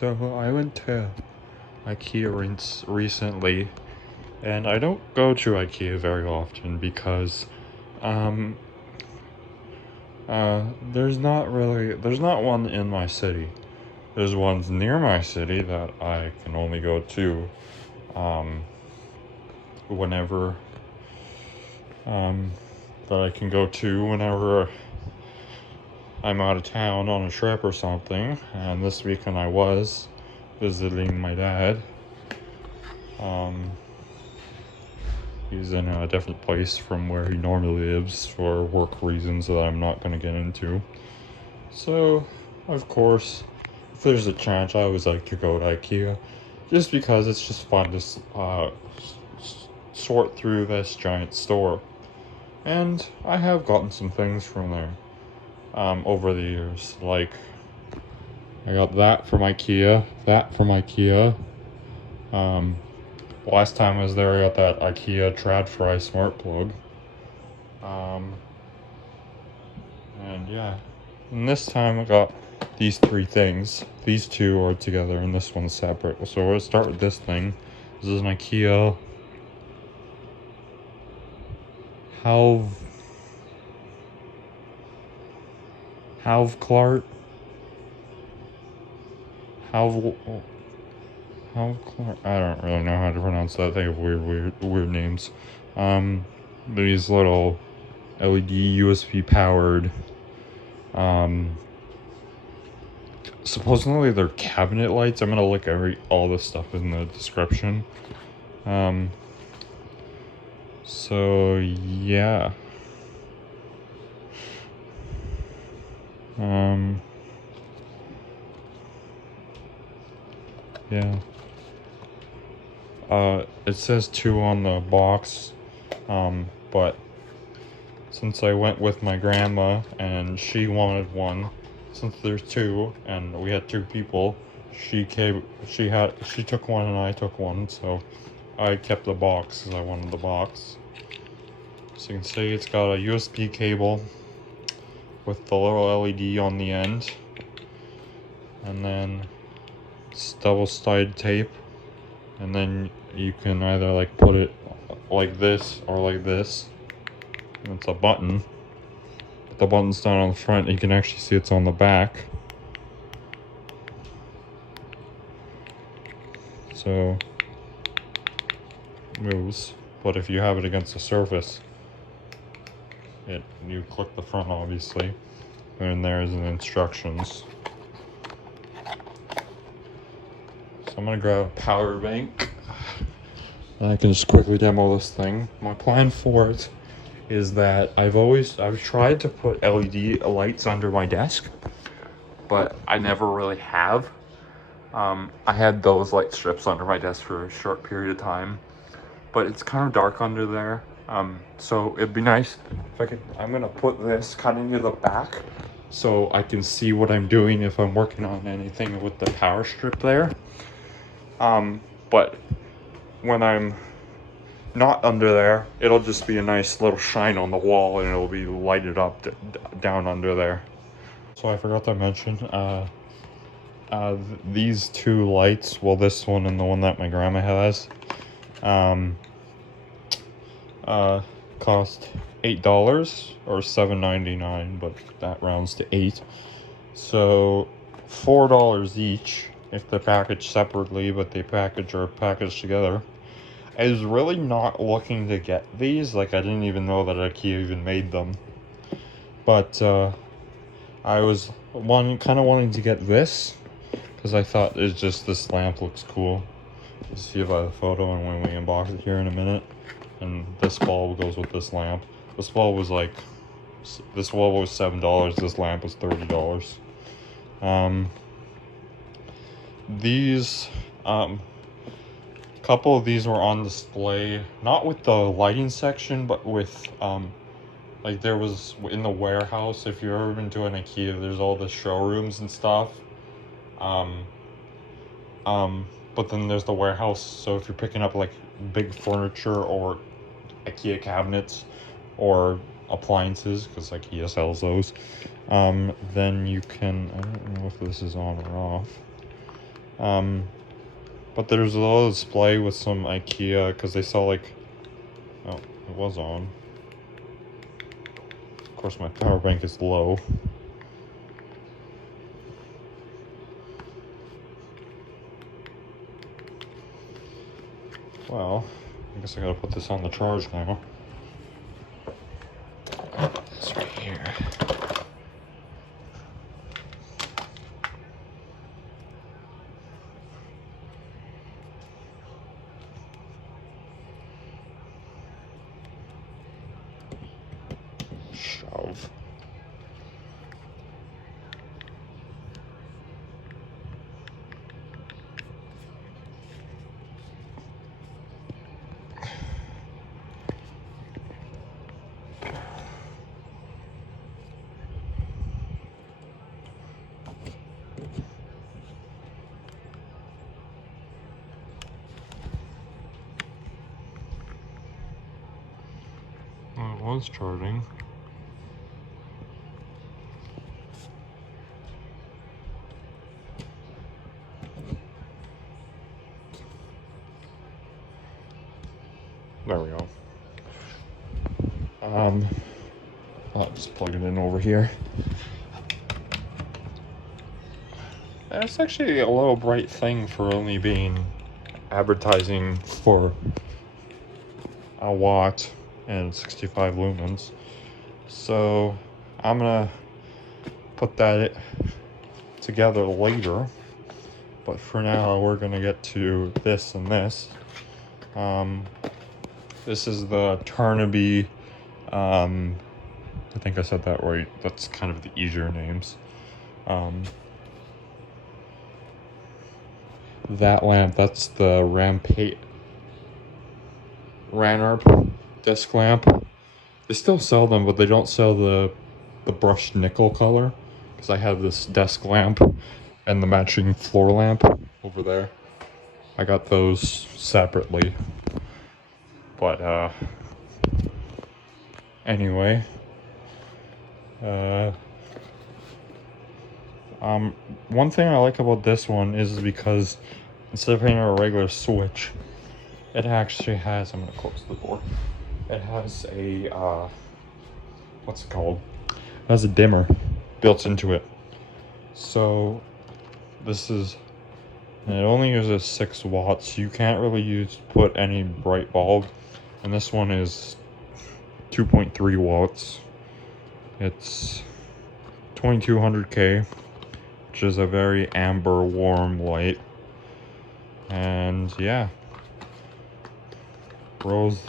So I went to IKEA recently, and I don't go to IKEA very often because um there's not one in my city. There's ones near my city that I can only go to um whenever um that I can go to whenever I'm out of town on a trip or something. And this weekend I was visiting my dad. Um He's in a different place from where he normally lives for work reasons that I'm not going to get into. So, of course, if there's a chance, I always like to go to IKEA, just because it's just fun to sort through this giant store. And I have gotten some things from there over the years. Like, I got that from IKEA, that from IKEA. Um, Last time I was there, I got that IKEA trad fry smart plug. And yeah. And this time I got these three things. These two are together and this one's separate. So we'll start with this thing. This is an IKEA Halvklart. Halvklart. I don't really know how to pronounce that. They have weird names. These little LED USB powered supposedly they're cabinet lights. I'm gonna look all this stuff in the description. So yeah. Yeah. It says 2 on the box. But since I went with my grandma and she wanted one, since there's 2 and we had 2 people, she took one and I took one, so I kept the box because I wanted the box. So you can see it's got a USB cable with the little LED on the end, and then it's double-sided tape, and then you can either like put it like this or like this. And it's a button. But the button's not on the front. You can actually see it's on the back. So it moves. But if you have it against a surface, you click the front obviously. And there's the instructions. So I'm gonna grab a power bank. And I can just quickly demo this thing. My plan for it is that I've tried to put LED lights under my desk, but I never really have. I had those light strips under my desk for a short period of time, but it's kind of dark under there. So it'd be nice if I'm gonna put this kind of near the back so I can see what I'm doing if I'm working on anything with the power strip there. But when I'm not under there, it'll just be a nice little shine on the wall and it'll be lighted up down under there. So I forgot to mention, these 2 lights, well, this one and the one that my grandma has, cost $8 or $7.99, but that rounds to 8. So $4 each if they're packaged separately, but they are packaged together. I was really not looking to get these. Like, I didn't even know that IKEA even made them. But I was kind of wanting to get this because I thought this lamp looks cool. Let's see if I have a photo and when we unbox it here in a minute. And this bulb goes with this lamp. This bulb was $7. This lamp was $30. These couple of these were on display, not with the lighting section, but with like there was in the warehouse. If you've ever been to an IKEA, there's all the showrooms and stuff. But then there's the warehouse. So if you're picking up like big furniture or IKEA cabinets or appliances, because IKEA sells those, then you can, I don't know if this is on or off. But there's a little display with some IKEA, because they sell like, oh, it was on. Of course my power bank is low. Well, I guess I gotta put this on the charge now. It's right here. Shove. Well, it was charging. There we go. I'll just plug it in over here. It's actually a little bright thing for only being advertising for a watt and 65 lumens. So I'm gonna put that together later. But for now, we're gonna get to this and this. This is the Turnaby. I think I said that right. That's kind of the easier names. That lamp, that's the Ranarp desk lamp. They still sell them, but they don't sell the brushed nickel color. Because I have this desk lamp and the matching floor lamp over there. I got those separately. But anyway. One thing I like about this one is because instead of having a regular switch, it actually has, I'm gonna close the door. It has a, what's it called? It has a dimmer built into it. So this is, and it only uses 6 watts. You can't really put any bright bulb. And this one is 2.3 watts. It's 2200K, which is a very amber warm light. And yeah, rose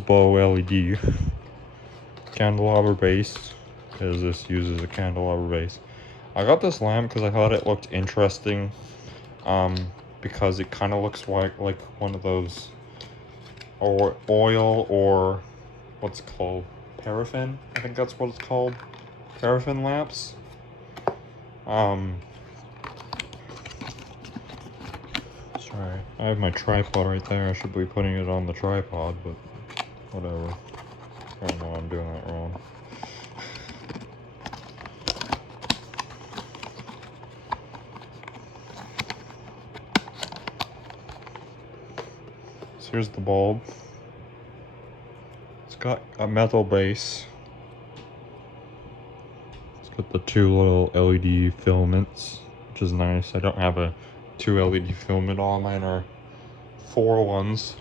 bow LED candelabra base, because this uses a candelabra base. I got this lamp because I thought it looked interesting, because it kind of looks like one of those oil or what's it called, paraffin, I think that's what it's called, paraffin lamps. Sorry, I have my tripod right there. I should be putting it on the tripod, but whatever. I don't know, I'm doing that wrong. So here's the bulb. It's got a metal base. It's got the 2 little LED filaments, which is nice. I don't have a 2 LED filament. All mine are 4 ones.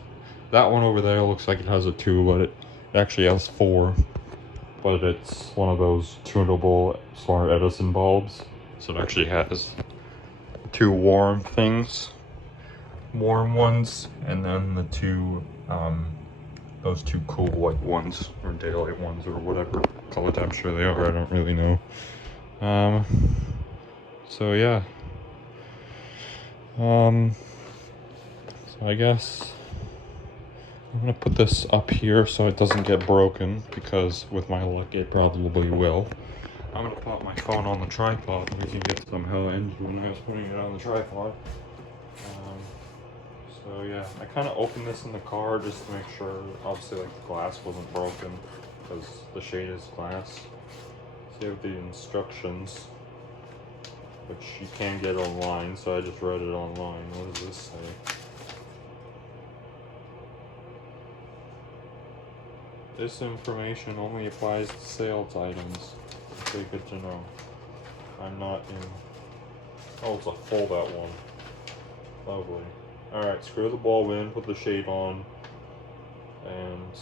That one over there looks like it has a 2, but it actually has 4. But it's one of those tunable Smart Edison bulbs, so it actually has 2 warm ones, and then the 2 those 2 cool white ones, or daylight ones, or whatever color temperature they are. I don't really know. So yeah. So I guess I'm gonna put this up here so it doesn't get broken, because with my luck it probably will. I'm gonna put my phone on the tripod and we can get some hell end when I was putting it on the tripod. So yeah, I kind of opened this in the car just to make sure, obviously, like the glass wasn't broken, because the shade is glass. So you have the instructions. which you can get online, so I just read it online. What does this say? This information only applies to sales items. Okay, good to know. I'm not in... Oh, it's a fold-out one. Lovely. Alright, screw the bulb in, put the shade on, and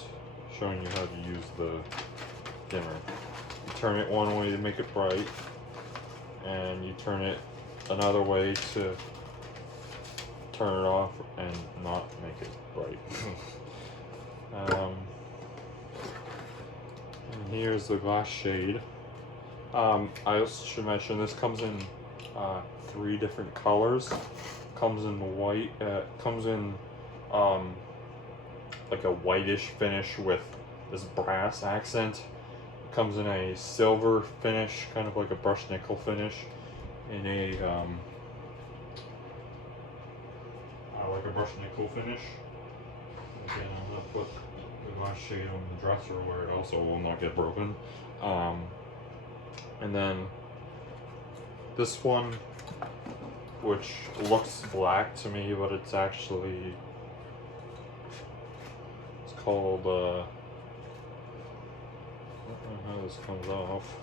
showing you how to use the dimmer. You turn it one way to make it bright, and you turn it another way to turn it off and not make it bright. And here's the glass shade. I also should mention this comes in 3 different colors. Comes in white. Comes in like a whitish finish with this brass accent. Comes in a silver finish, kind of like a brushed nickel finish, in a like a brushed nickel finish. Again, I'm gonna put the glass shade on the dresser where it also will not get broken. And then this one, which looks black to me, but it's actually, it's called, I don't know how this comes off.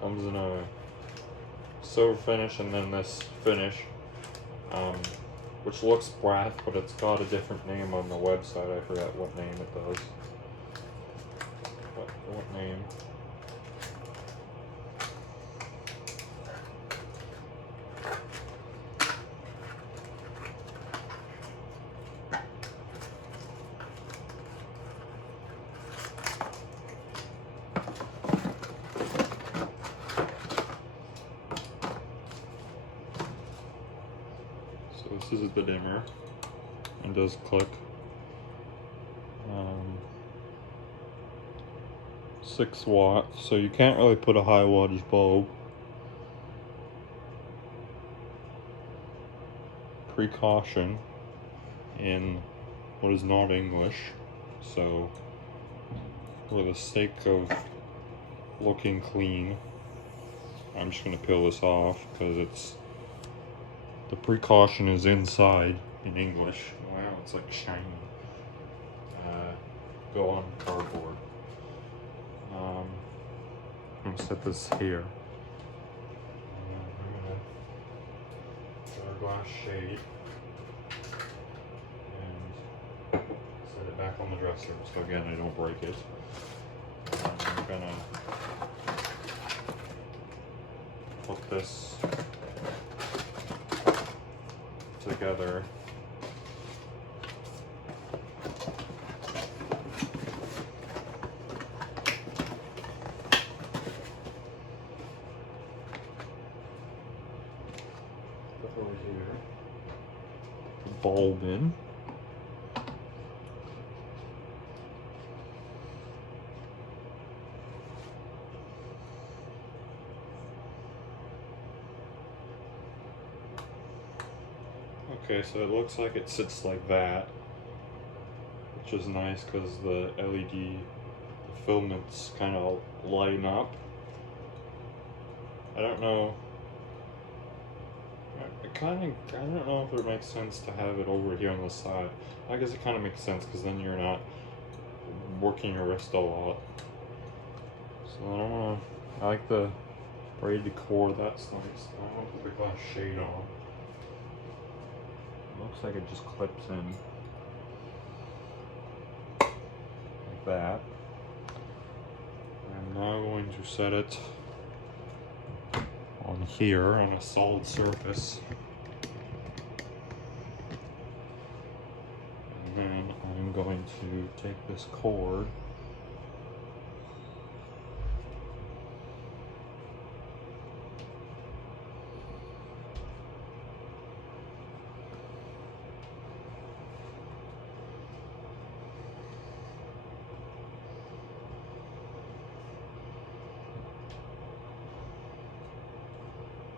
Comes in a silver finish and then this finish, which looks black, but it's got a different name on the website. I forgot what name it does. What name? This is the dimmer, and does click. 6 watts, so you can't really put a high wattage bulb. Precaution in what is not English, so for the sake of looking clean, I'm just gonna peel this off because it's, the precaution is inside in English. Wow, it's like shiny. Go on cardboard. I'm gonna set this here. I'm gonna put our glass shade and set it back on the dresser so again I don't break it. I'm gonna put this together. Over here, the bulb in. Okay, so it looks like it sits like that, which is nice because the LED, the filaments kind of line up. I don't know. I don't know if it makes sense to have it over here on the side. I guess it kind of makes sense because then you're not working your wrist a lot. So I don't know. I like the braid decor, that's nice. I want to put the glass shade on. It looks like it just clips in. Like that. I'm now going to set it on here on a solid surface. And then I'm going to take this cord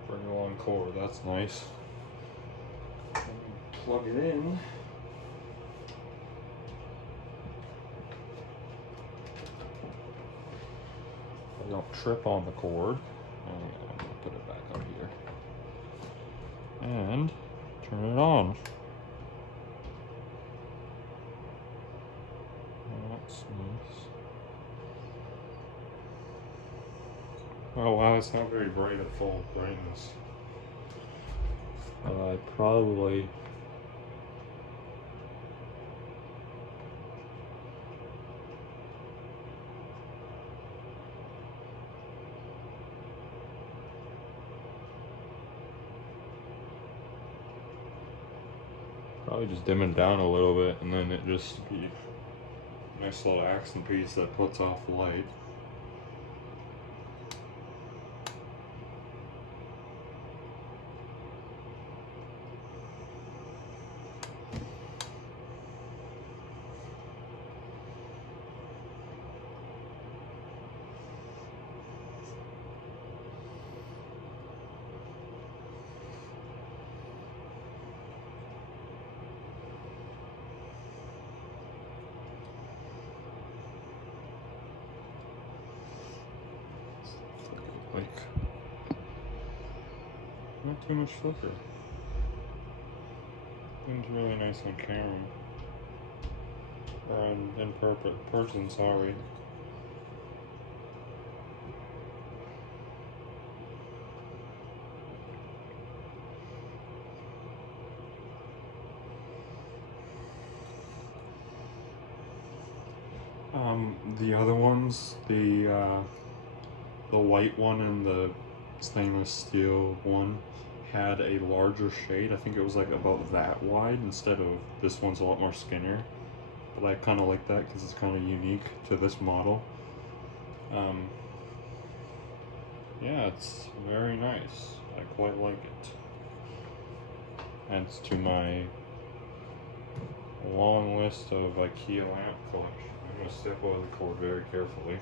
Bring a long cord, that's nice. Plug it in. I don't trip on the cord. And I'm gonna put it back up here. And turn it on. That's nice. Oh wow, it's not very bright at full brightness. Probably just dim it down a little bit, and then it just be a nice little accent piece that puts off the light. Like, not too much flicker. Seems really nice on camera. Or in person, sorry. The other ones, the white one and the stainless steel one had a larger shade. I think it was like about that wide instead of this one's a lot more skinnier. But I kind of like that because it's kind of unique to this model. Yeah, it's very nice. I quite like it. Adds to my long list of IKEA lamp collection. I'm going to step over the cord very carefully.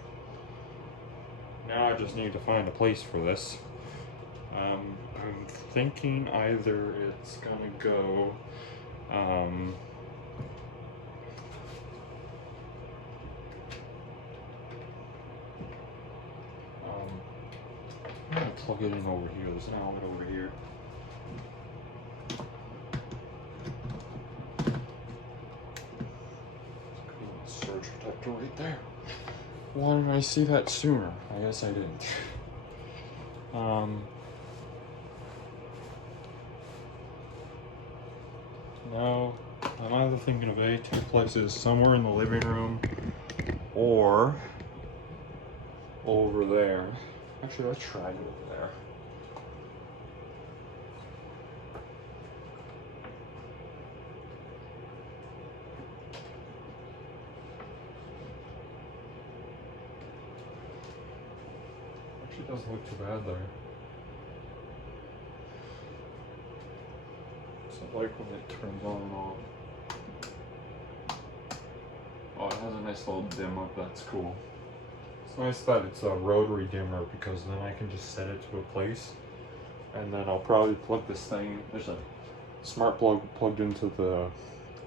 Now I just need to find a place for this. I'm thinking either it's gonna go I'm gonna plug it in over here. There's an outlet over here. Surge protector right there. Why didn't I see that sooner? I guess I didn't. Now, I'm either thinking of two places, somewhere in the living room or over there. Actually, let's try it over there. Actually, doesn't look too bad there. I like when it turns on and off. Oh, it has a nice little dim up, that's cool. It's nice that it's a rotary dimmer because then I can just set it to a place. And then I'll probably plug this thing, there's a smart plug plugged into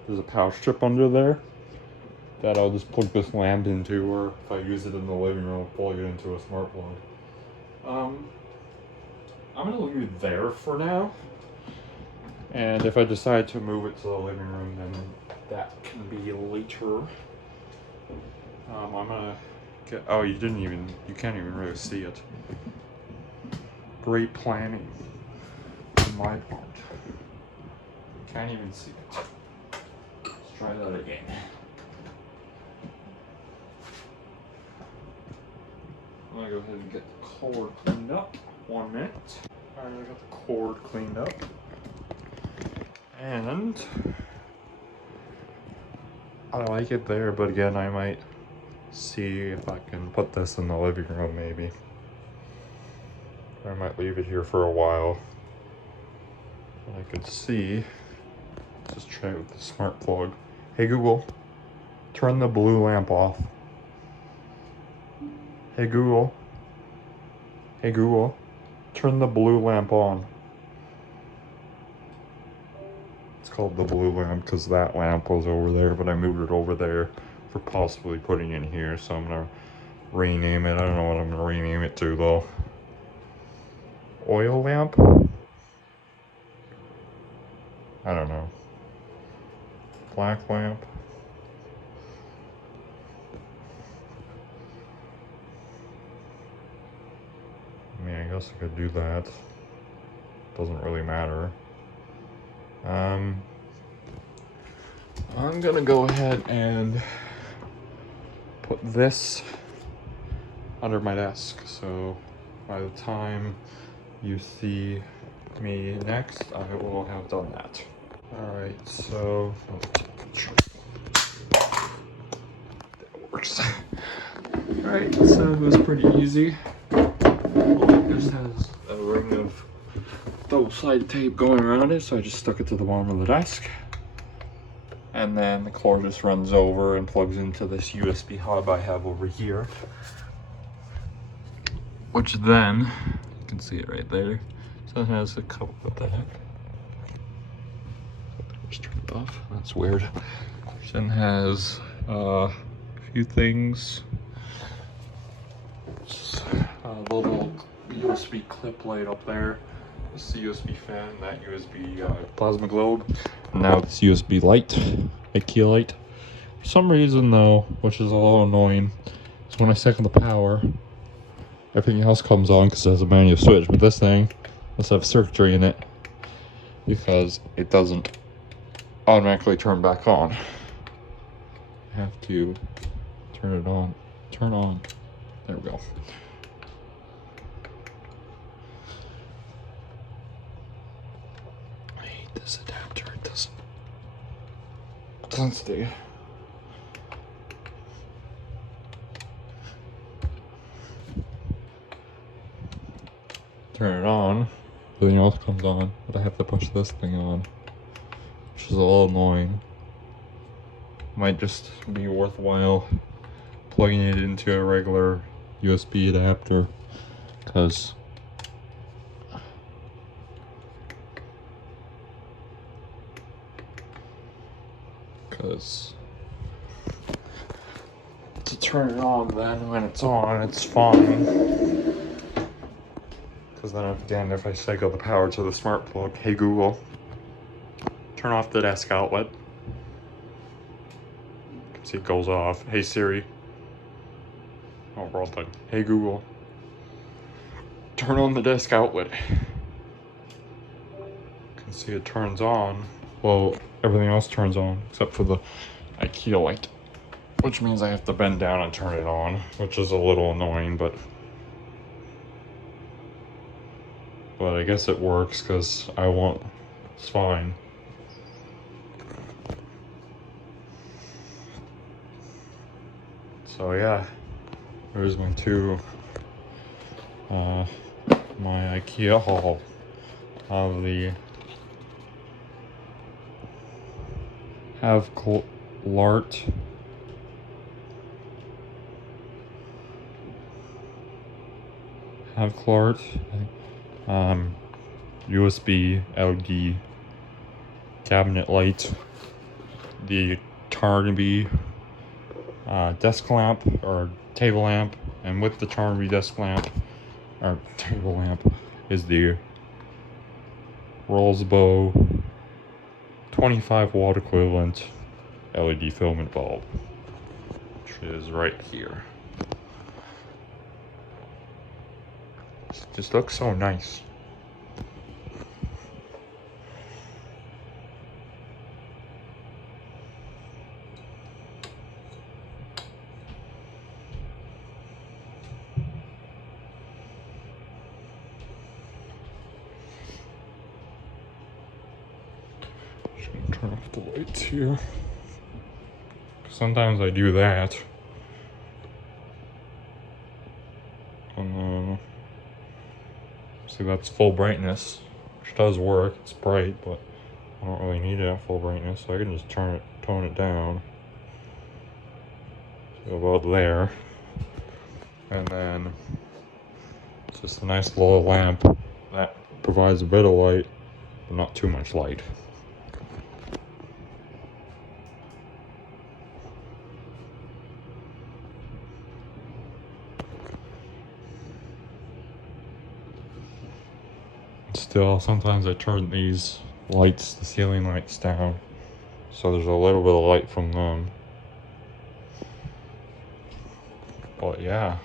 there's a power strip under there that I'll just plug this lamp into, or if I use it in the living room, I'll plug it into a smart plug. I'm gonna leave it there for now. And if I decide to move it to the living room, then that can be later. I'm gonna get, oh, you can't even really see it. Great planning on my part. Can't even see it. Let's try that again. I'm gonna go ahead and get the cord cleaned up. 1 minute. Alright, I got the cord cleaned up. And I like it there, but again, I might see if I can put this in the living room maybe. I might leave it here for a while. And I could see, just try it with the smart plug. Hey Google, turn the blue lamp off. Hey Google. Hey Google, turn the blue lamp on. It's called the blue lamp because that lamp was over there, but I moved it over there for possibly putting in here, so I'm gonna rename it. I don't know what I'm gonna rename it to though. Oil lamp? I don't know. Black lamp? I mean, I guess I could do that. Doesn't really matter. I'm gonna go ahead and put this under my desk, so by the time you see me next, I will have done that. Alright, so that works. Alright, so it was pretty easy. It just has a ring of double-sided tape going around it, so I just stuck it to the bottom of the desk. And then the cord just runs over and plugs into this USB hub I have over here. Which then, you can see it right there. So it has a couple, what the heck? Just turn it off, that's weird. Which then has a few things. Just a little USB clip light up there. This is the USB fan, that USB plasma globe. And now this USB light, IKEA light. For some reason though, which is a little annoying, is when I second the power, everything else comes on because it has a manual switch, but this thing must have circuitry in it because it doesn't automatically turn back on. I have to turn it on. Turn on. There we go. I hate this adapter. It doesn't stay. Turn it on, everything else comes on, but I have to push this thing on, which is a little annoying. Might just be worthwhile plugging it into a regular USB adapter, because to turn it on then when it's on, it's fine. Because then again, if I cycle the power to the smart plug, hey Google, turn off the desk outlet. You can see it goes off. Hey Siri. Oh, wrong thing. Hey Google, turn on the desk outlet. You can see it turns on. Well, everything else turns on except for the IKEA light, which means I have to bend down and turn it on, which is a little annoying, but I guess it works because it's fine. So yeah, there's my my IKEA haul of the Have-Clart USB LED cabinet light, the Tarnaby desk lamp or table lamp, and with the Tarnaby desk lamp or table lamp is the Rollsbow 25 watt equivalent LED filament bulb, which is right here. It just looks so nice. Turn off the lights here. Sometimes I do that. See, that's full brightness, which does work. It's bright, but I don't really need it at full brightness, so I can just tone it down to about there. And then this Just a nice little lamp that provides a bit of light, but not too much light. Still, sometimes I turn these lights, the ceiling lights, down, so there's a little bit of light from them. But yeah.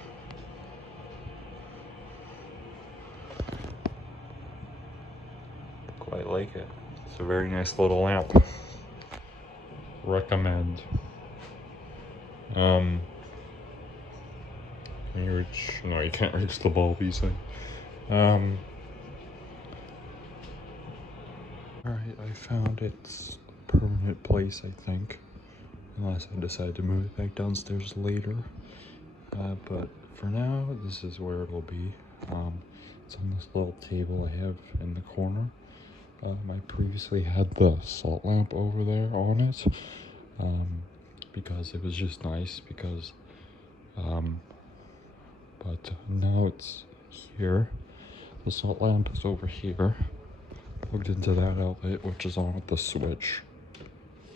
Quite like it. It's a very nice little lamp. Recommend. Can you reach? No, you can't reach the bulb easily. Alright, I found its permanent place, I think. Unless I decide to move it back downstairs later. But for now, this is where it'll be. It's on this little table I have in the corner. I previously had the salt lamp over there on it. Because it was just nice because but now it's here. The salt lamp is over here, plugged into that outlet, which is on with the switch.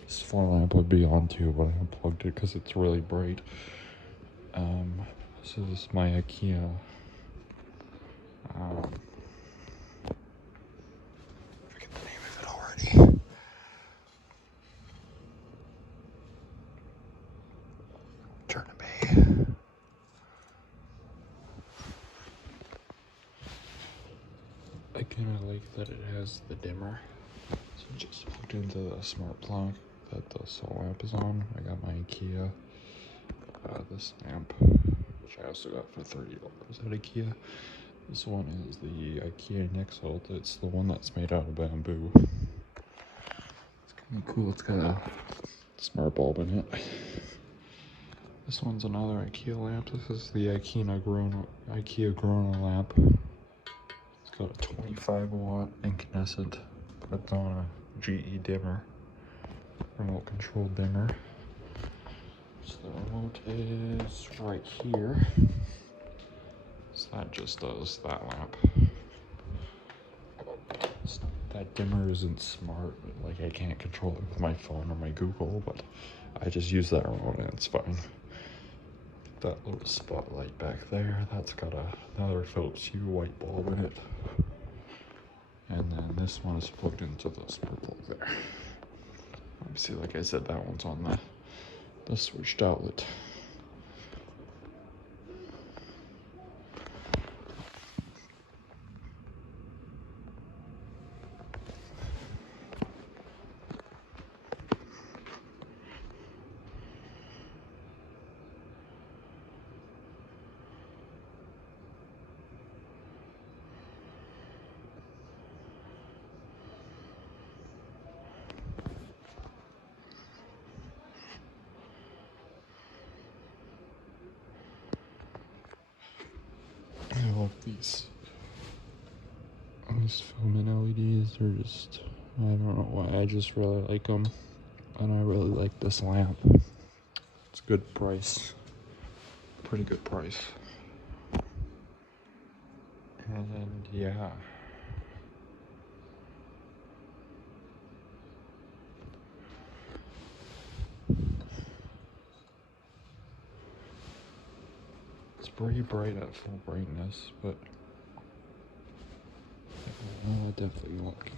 This floor lamp would be on too, but I unplugged it because it's really bright. So this is my IKEA I forget the name of it already. Turn to bay. I kind of like that it has the dimmer. So just plugged into the smart plug that the salt lamp is on. I got my IKEA, this lamp, which I also got for $30 at IKEA. This one is the IKEA Nexalt. It's the one that's made out of bamboo. It's kind of cool. It's got a smart bulb in it. This one's another IKEA lamp. This is the IKEA Corona lamp. It's got a 25 watt incandescent. It's on a GE dimmer, remote control dimmer. So the remote is right here. So that just does that lamp. That dimmer isn't smart, like I can't control it with my phone or my Google, but I just use that remote and it's fine. That little spotlight back there, that's got another Philips Hue white bulb in it. And then this one is plugged into the smart plug there. Obviously, like I said, that one's on the switched outlet. I love these filament LEDs. They're just, I don't know why, I just really like them. And I really like this lamp. It's a good price. Pretty good price. And yeah. It's pretty bright at full brightness, but I'll definitely look.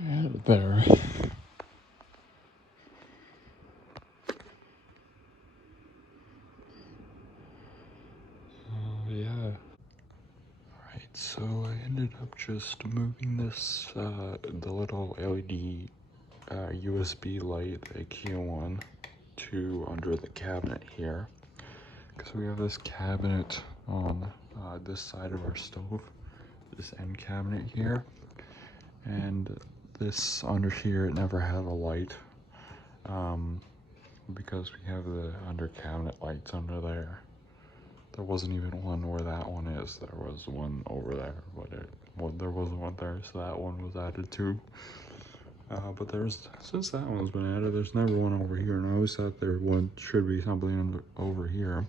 I had it there. Yeah. Alright, so I ended up just moving this, the little LED USB light, the IKEA one, to under the cabinet here. Because we have this cabinet on this side of our stove, this end cabinet here. And this under here, it never had a light. Because we have the under cabinet lights under there. There wasn't even one where that one is. There was one over there, but it well, there wasn't one there, so that one was added too. But since that one's been added, there's never one over here, and I always thought there should be something over here,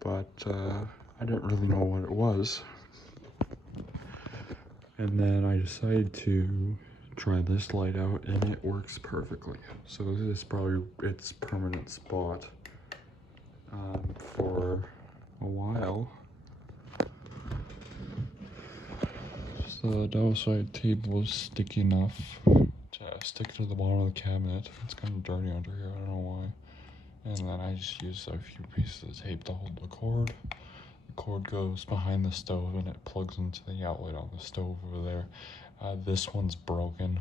but I didn't really know what it was. And then I decided to try this light out, and it works perfectly. So this is probably its permanent spot for a while. The dowelside tape was sticky enough to stick to the bottom of the cabinet. It's kind of dirty under here, I don't know why. And then I just used a few pieces of tape to hold the cord. The cord goes behind the stove and it plugs into the outlet on the stove over there. This one's broken.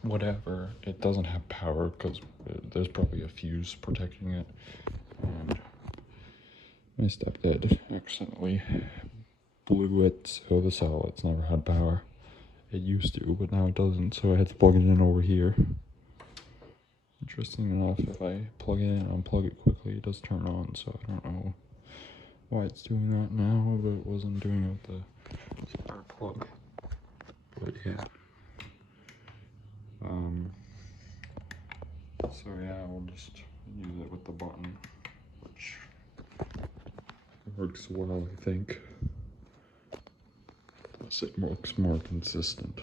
Whatever, it doesn't have power because there's probably a fuse protecting it. And my stepdad accidentally blew it, so this outlet's never had power. It used to, but now it doesn't, so I had to plug it in over here. Interesting enough, if I plug it in and unplug it quickly, it does turn on, so I don't know why it's doing that now, but it wasn't doing it with the spark plug. But yeah. So yeah, we'll just use it with the button, which works well, I think. Plus it looks more consistent.